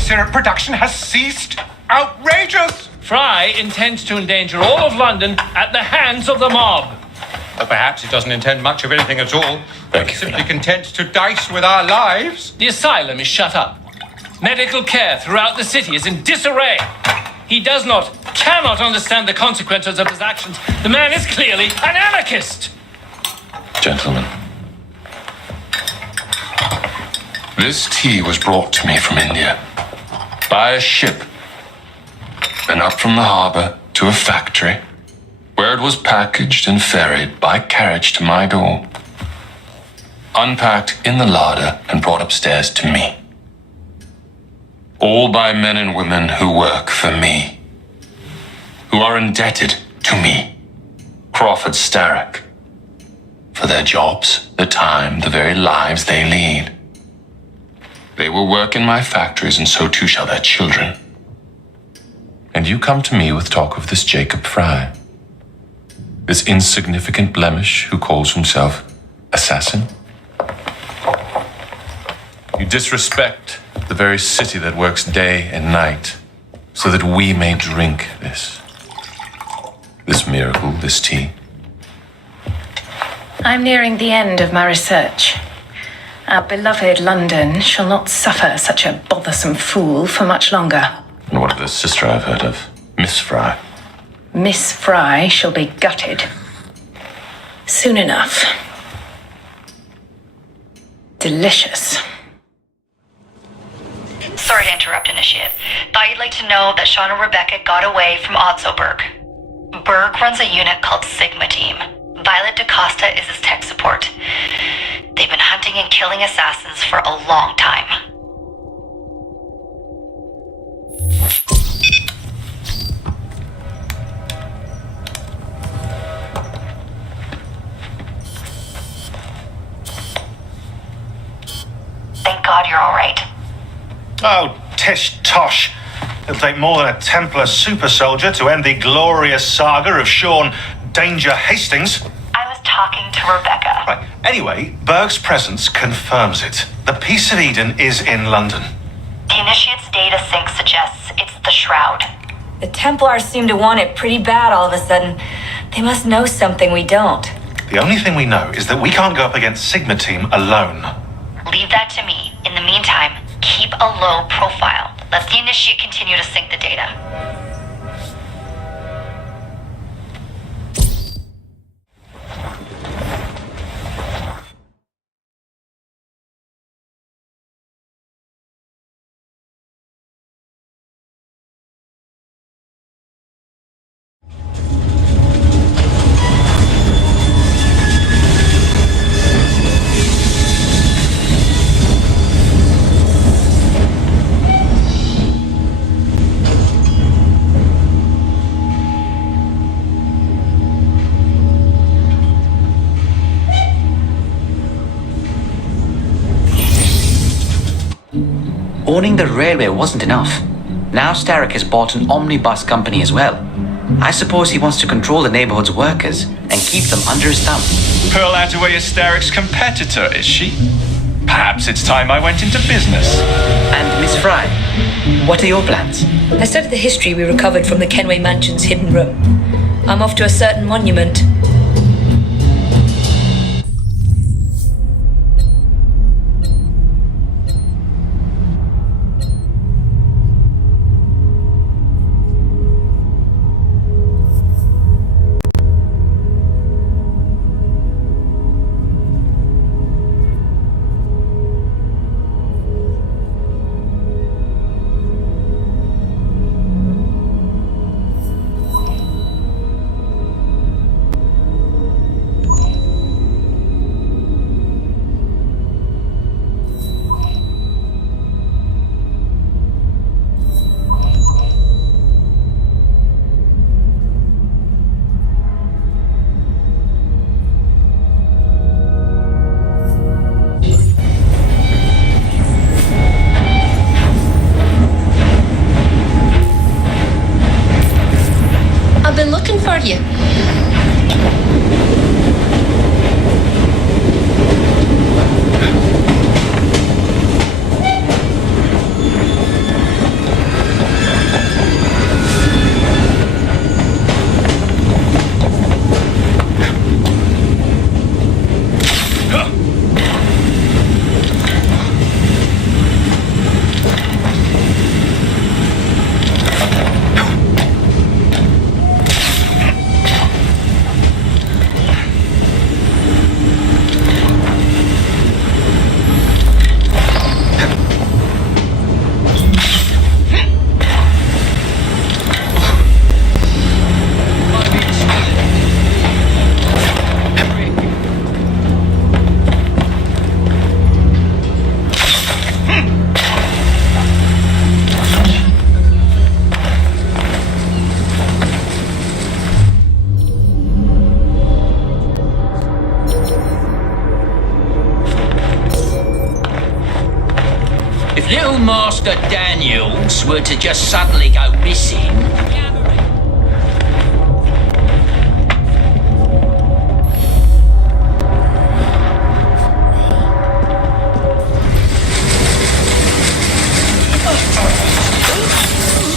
syrup production has ceased. Outrageous! Frye intends to endanger all of London at the hands of the mob. Or perhaps he doesn't intend much of anything at all. Thank you. Simply content to dice with our lives. The asylum is shut up. Medical care throughout the city is in disarray. He cannot understand the consequences of his actions. The man is clearly an anarchist. Gentlemen, this tea was brought to me from India by a ship, then up from the harbor to a factory, where it was packaged and ferried by carriage to my door, unpacked in the larder and brought upstairs to me. All by men and women who work for me, who are indebted to me, Crawford Starrick, for their jobs, the time, the very lives they lead. They will work in my factories, and so too shall their children. And you come to me with talk of this Jacob Frye, this insignificant blemish who calls himself assassin? You disrespect the very city that works day and night so that we may drink this miracle, this tea. I'm nearing the end of my research. Our beloved London shall not suffer such a bothersome fool for much longer. And what of the sister I've heard of, Miss Frye? Miss Frye shall be gutted. Soon enough. Delicious. Sorry to interrupt, Initiate. Thought you'd like to know that Sean and Rebecca got away from Otzoberg. Berg runs a unit called Sigma Team. Violet DaCosta is his tech support. They've been hunting and killing assassins for a long time. Thank God you're all right. Oh, tish tosh. It'll take more than a Templar super soldier to end the glorious saga of Sean Danger Hastings. I was talking to Rebecca. Right. Anyway, Berg's presence confirms it. The Peace of Eden is in London. The Initiate's data sync suggests it's the Shroud. The Templars seem to want it pretty bad all of a sudden. They must know something we don't. The only thing we know is that we can't go up against Sigma Team alone. Leave that to me. In the meantime, keep a low profile. Let the Initiate continue to sync the data. Owning the railway wasn't enough. Now Starrick has bought an omnibus company as well. I suppose he wants to control the neighborhood's workers and keep them under his thumb. Pearl Attaway is Starrick's competitor, is she? Perhaps it's time I went into business. And Miss Frye, what are your plans? I studied the history we recovered from the Kenway Mansion's hidden room. I'm off to a certain monument. I've been looking for you. If little Master Daniels were to just suddenly go missing...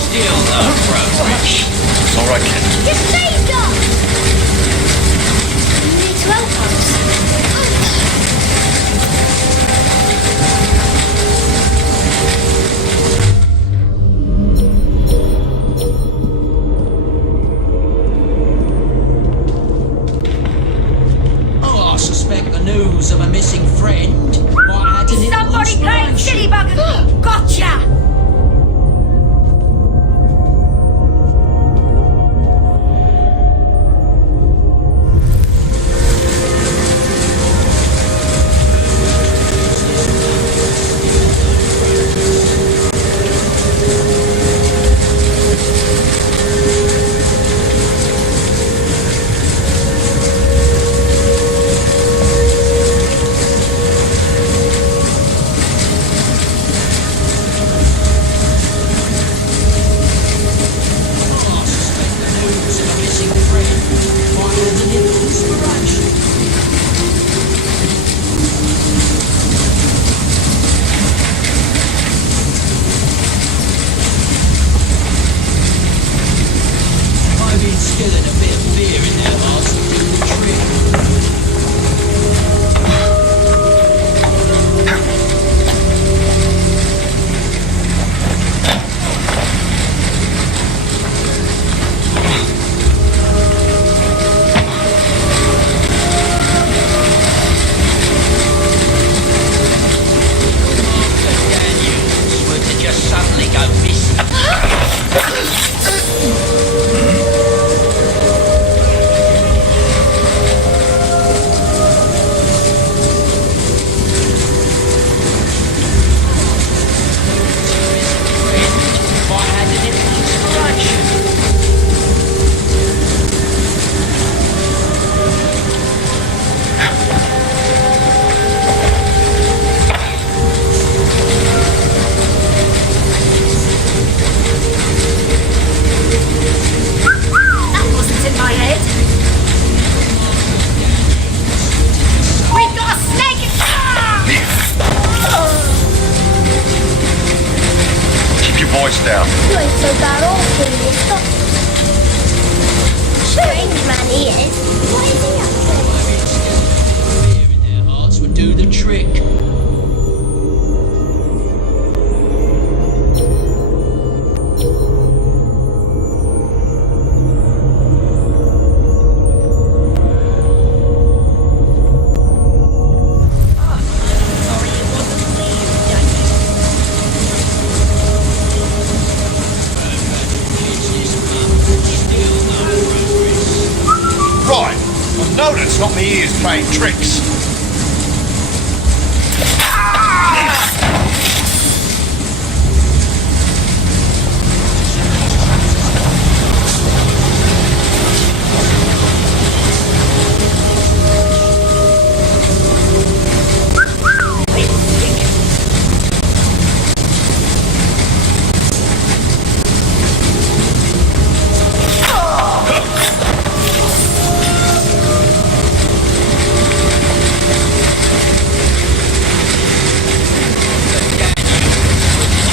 Still no progress. It's all right, kid. You saved us! You need to help us. Oh, I suspect the news of a missing friend might add a little Somebody playing inspiration. silly buggers! Gotcha! Maybe instilling a bit of fear in their hearts will do the trick. Master Daniels were to just suddenly go missing. Might add a little inspiration. That wasn't in my head. We've got a snake! Keep your voice down. You ain't so bad off, Mister. Strange man he is. What is he up to? Maybe instilling fear in their hearts would do the trick. Right. I know that's not me ears playing tricks.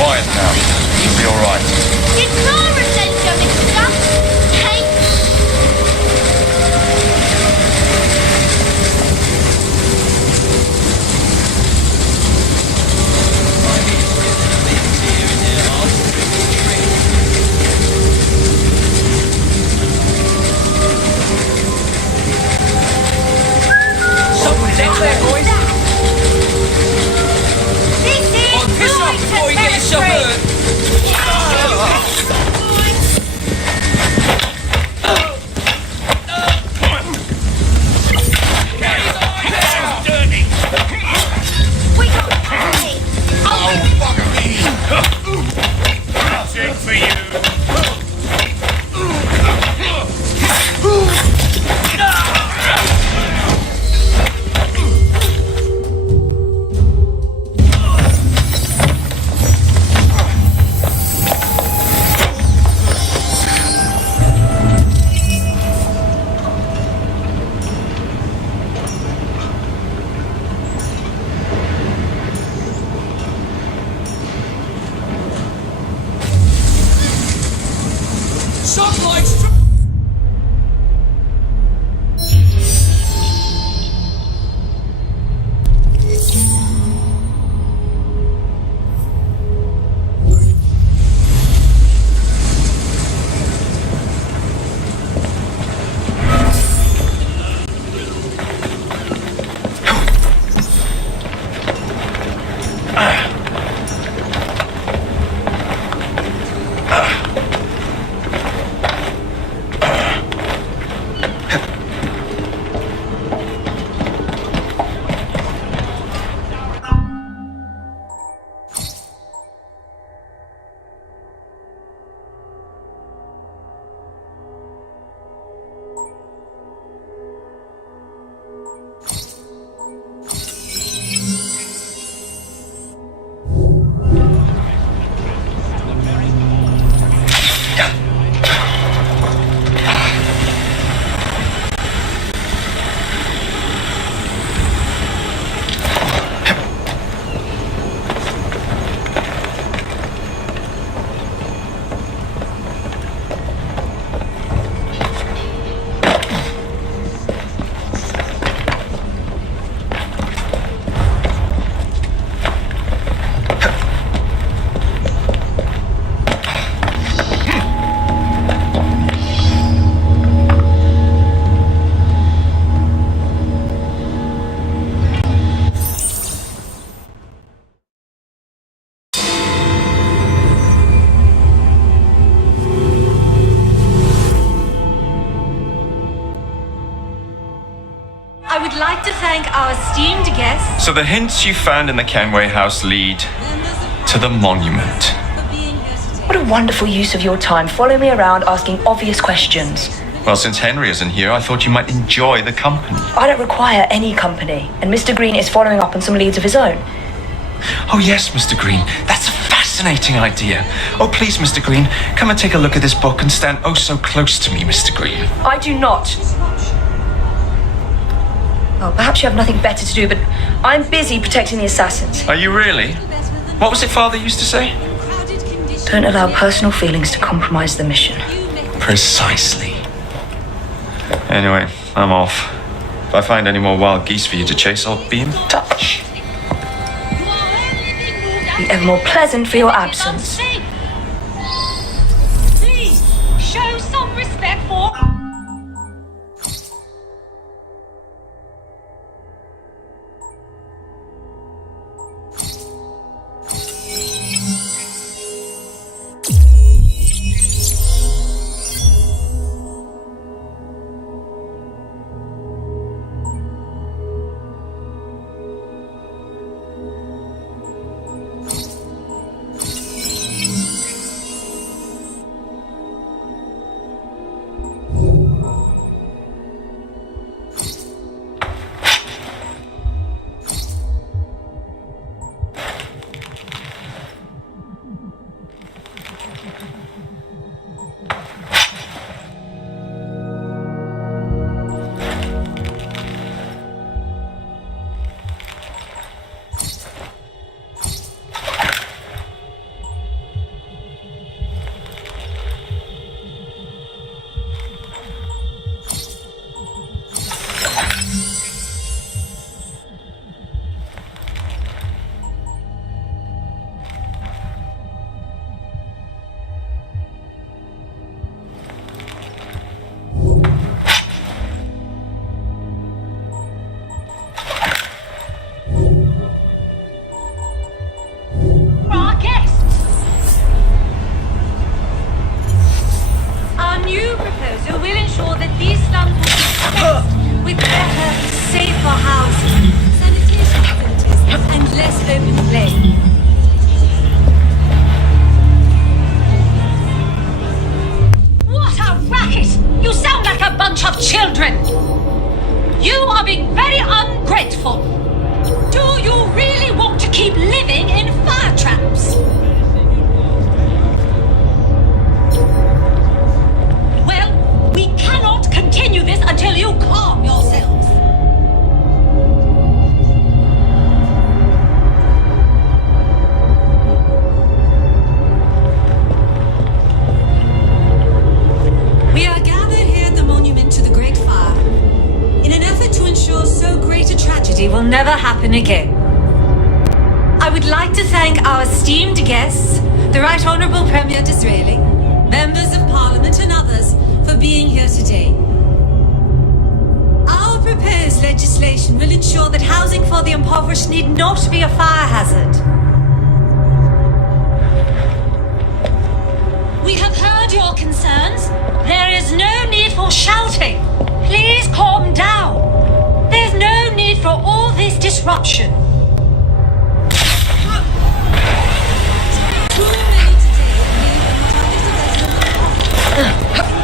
Quiet now. You'll be all right. It's our adventure, Mister. Hey, Someone's out there, boys. this is Piss off before you get yourself hurt. thank our esteemed guests. So the hints you found in the Kenway house lead to the monument. What a wonderful use of your time, following me around asking obvious questions. Well, since Henry isn't here, I thought you might enjoy the company. I don't require any company, and Mr. Green is following up on some leads of his own. Oh, yes, Mr. Green. That's a fascinating idea. Oh, please, Mr. Green, come and take a look at this book and stand oh so close to me, Mr. Green. I do not. Oh, perhaps you have nothing better to do, but I'm busy protecting the assassins. Are you really? What was it Father used to say? Don't allow personal feelings to compromise the mission. Precisely. Anyway, I'm off. If I find any more wild geese for you to chase, I'll be in touch. Be ever more pleasant for your absence. Please, show some respect for... Again. I would like to thank our esteemed guests, the Right Honourable Premier Disraeli, members of Parliament and others for being here today. Our proposed legislation will ensure that housing for the impoverished need not be a fire hazard. We have heard your concerns. There is no need for shouting. Please calm down. There's no need for all this disruption. Too many today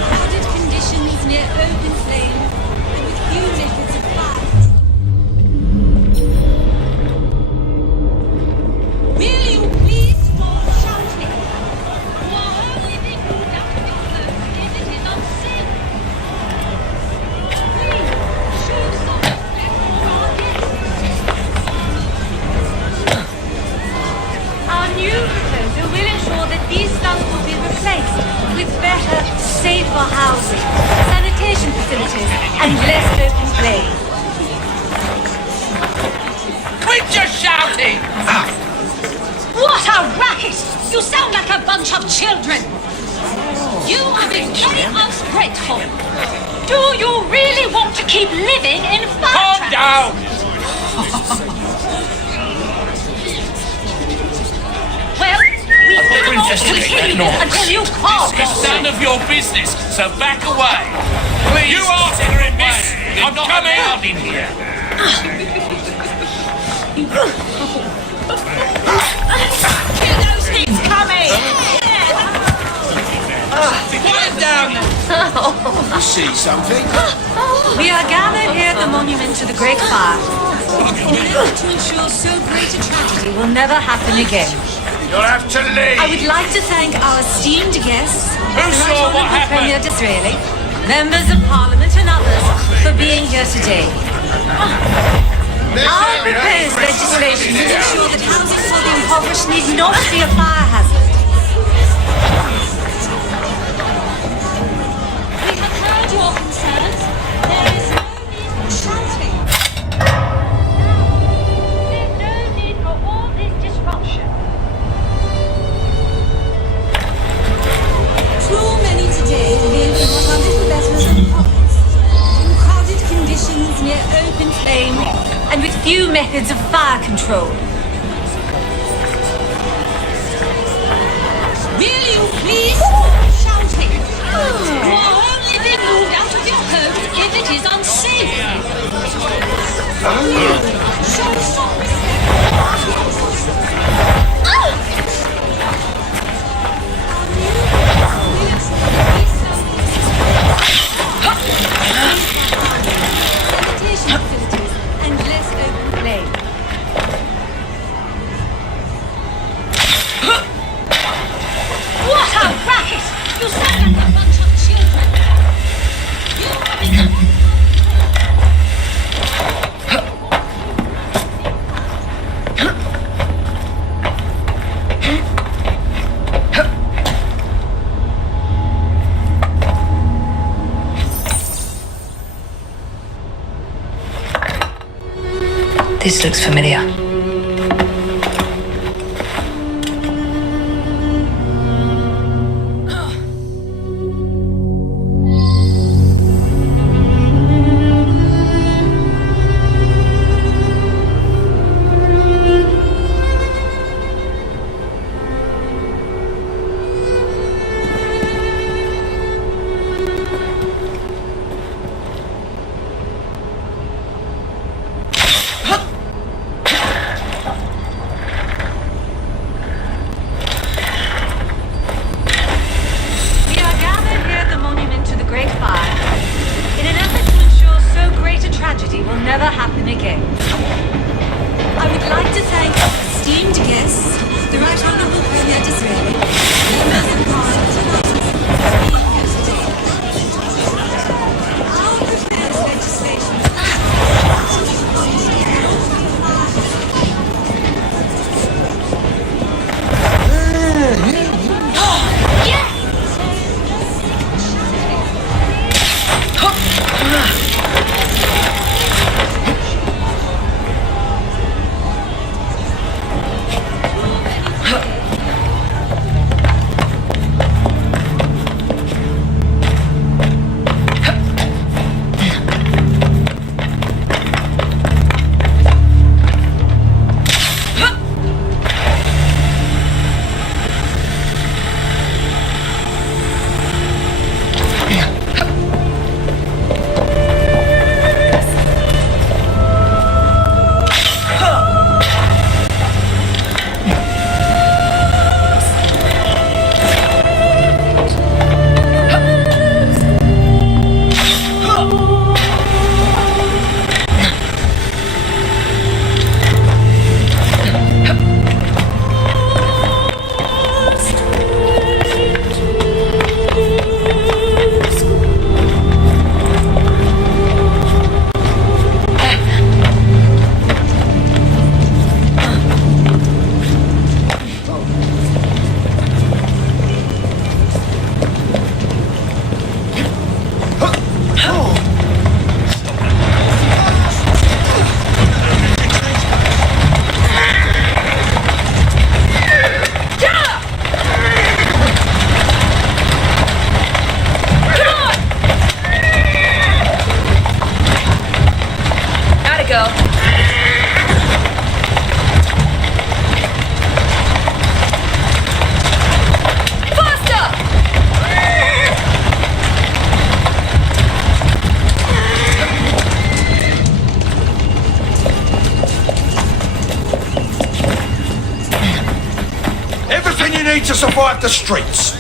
crowded conditions near open flame and with few methods of flight. Will you please stop shouting? You are only being moved out of your home if it is unsafe. Please, show some respect for our guests. Our new proposal will ensure that these slums will be replaced with better, safer housing, sanitation facilities, and less open play. Quit your shouting! What a racket! You sound like a bunch of children! You are being very ungrateful! Do you really want to keep living in fire Calm down! Well, we cannot continue this until you calm It's yourself. none of your business, so back away. Please, you are considering this. I'm coming out in here. Hear those hits coming! Quiet down! You see something? We are gathered here at the monument to the Great Fire in order to ensure so great a tragedy will never happen again. You'll have to leave! I would like to thank our esteemed guests, Who saw what happened? Premier Disraeli, members of Parliament and others for being here today. Our proposed legislation will ensure that housing for the impoverished need not be a fire hazard. We have heard your concerns. There is no need for shouting. There's no need for all this disruption. Too many today live in what are little better than pockets, in crowded conditions near open flame, and with few methods of fire control. Will you please stop shouting? You are only being moved out of your home if it is unsafe. Sanitation facilities and less open flame. What a racket! You sound like a bunch of children. You are becoming... This looks familiar. need to survive the streets.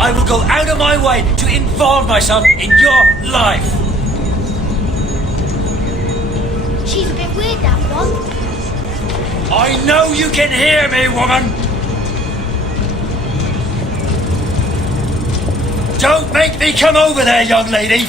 I will go out of my way to involve myself in your life. She's a bit weird, that one. I know you can hear me, woman. Don't make me come over there, young lady.